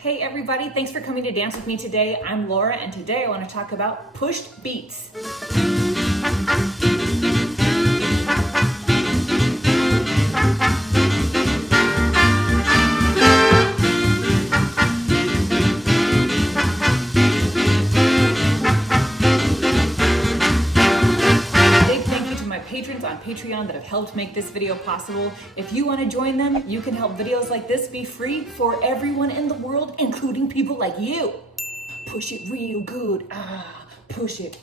Hey everybody, thanks for coming to dance with me today. I'm Laura and today I want to talk about pushed beats. Patrons on Patreon that have helped make this video possible. If you want to join them, you can help videos like this be free for everyone in the world, including people like you. Push it real good. Push it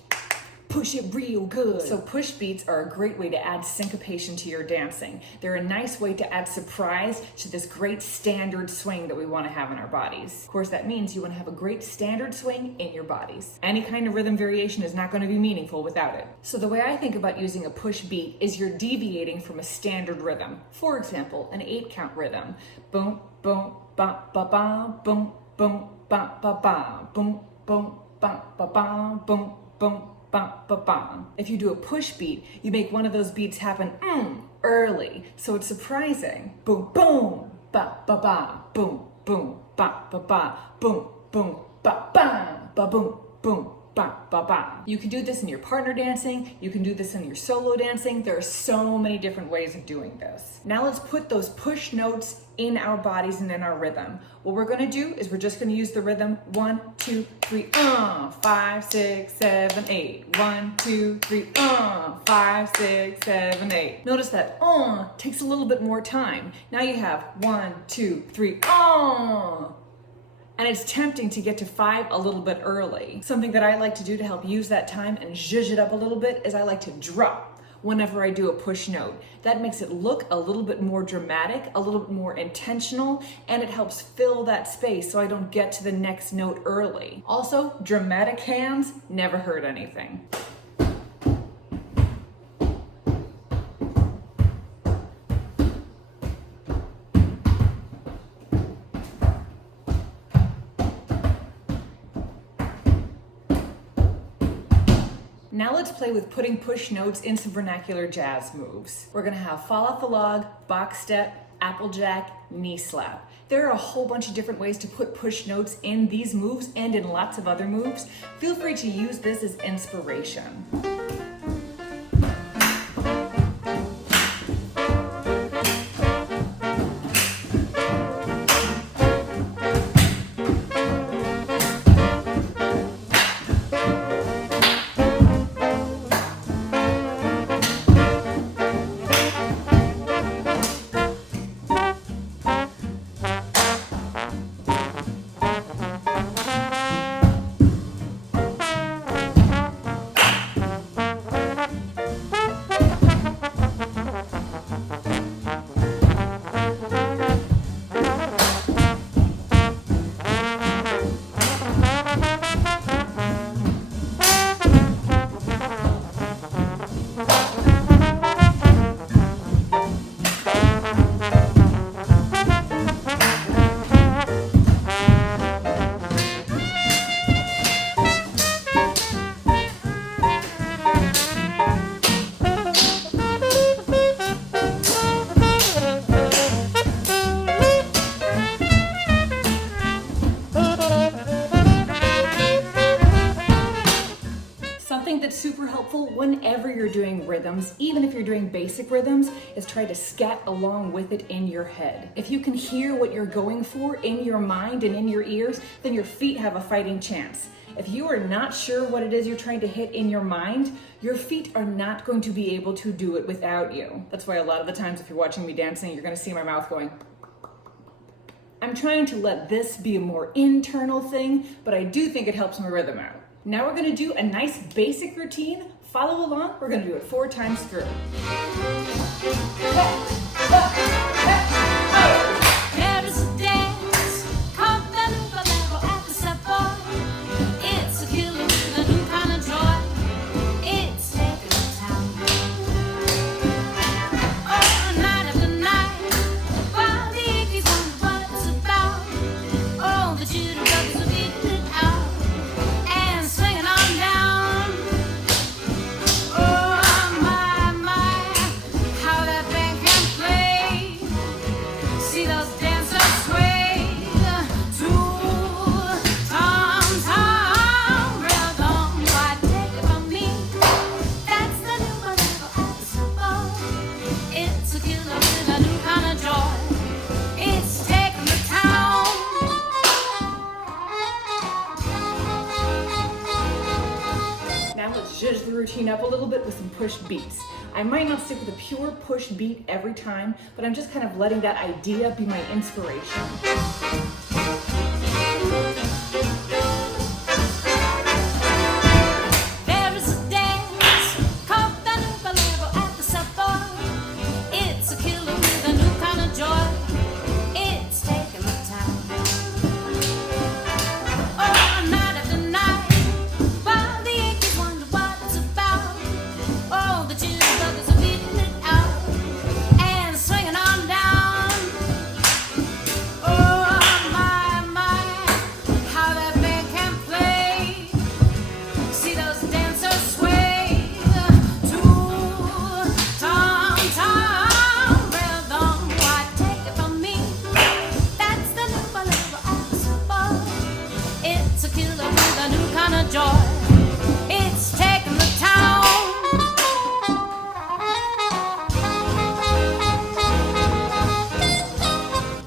real good. So push beats are a great way to add syncopation to your dancing. They're a nice way to add surprise to this great standard swing that we want to have in our bodies. Of course, that means you want to have a great standard swing in your bodies. Any kind of rhythm variation is not going to be meaningful without it. So the way I think about using a push beat is you're deviating from a standard rhythm. For example, an 8-count rhythm. Boom, boom, ba, ba, ba, boom, boom, ba, ba, ba, boom, boom, ba, ba, ba, boom, boom. If you do a push beat, you make one of those beats happen early, so it's surprising. Boom, boom, ba, ba, ba, boom, boom, ba, ba, ba, boom, boom, ba, ba, ba, boom, boom, ba, ba, ba. You can do this in your partner dancing, you can do this in your solo dancing. There are so many different ways of doing this. Now let's put those push notes in our bodies and in our rhythm. What we're gonna do is we're just gonna use the rhythm 1, 2, 3, 5, 6, 7, 8. 1, 2, 3, 5, 6, 7, 8. Notice that takes a little bit more time. Now you have 1, 2, 3, and it's tempting to get to 5 a little bit early. Something that I like to do to help use that time and zhuzh it up a little bit is I like to drop whenever I do a push note. That makes it look a little bit more dramatic, a little bit more intentional, and it helps fill that space so I don't get to the next note early. Also, dramatic hands never hurt anything. Now let's play with putting push notes in some vernacular jazz moves. We're gonna have fall off the log, box step, applejack, knee slap. There are a whole bunch of different ways to put push notes in these moves and in lots of other moves. Feel free to use this as inspiration. That's super helpful whenever you're doing rhythms, even if you're doing basic rhythms, is try to scat along with it in your head. If you can hear what you're going for in your mind and in your ears, then your feet have a fighting chance. If you are not sure what it is you're trying to hit in your mind, your feet are not going to be able to do it without you. That's why a lot of the times if you're watching me dancing, you're gonna see my mouth going. I'm trying to let this be a more internal thing, but I do think it helps my rhythm out. Now we're gonna do a nice basic routine. Follow along, we're gonna do it 4 times through. There is a dance called Bolero at the Savoy. It's a killer with a new kind of joy. It's taking time. Oh, night after night, while the Yankees wonder what it's about. Oh, the jitterbugs are beating it out. Swinging on down. Oh my, how that band can play. See those dancers sway to zhuzh the routine up a little bit with some push beats. I might not stick with a pure push beat every time, but I'm just kind of letting that idea be my inspiration. There is a dance called the new Bolero at the Savoy. It's a killer with a new kind of joy. It's taking the time. Oh, night after night, while the Yankees wonder what it's about. Oh, the jitterbuggers are beating it out and swinging on down. Oh, my, how that band can play. See those dancers sway to tom-tom rhythm. Why, take it from me, that's the new Bolero at the Savoy. It's a killer with a new kind of joy. It's taking the town.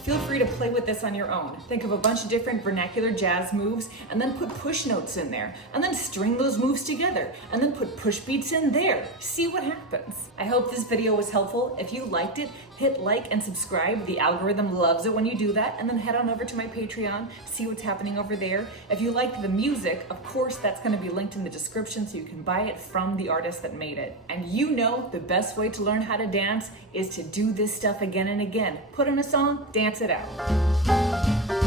Feel free to play with this on your own. Think of a bunch of different vernacular jazz moves and then put push notes in there and then string those moves together and then put push beats in there. See what happens. I hope this video was helpful. If you liked it, hit like and subscribe. The algorithm loves it when you do that. And then head on over to my Patreon, see what's happening over there. If you liked the music, of course, that's going to be linked in the description so you can buy it from the artist that made it. And you know the best way to learn how to dance is to do this stuff again and again. Put on a song, dance it out.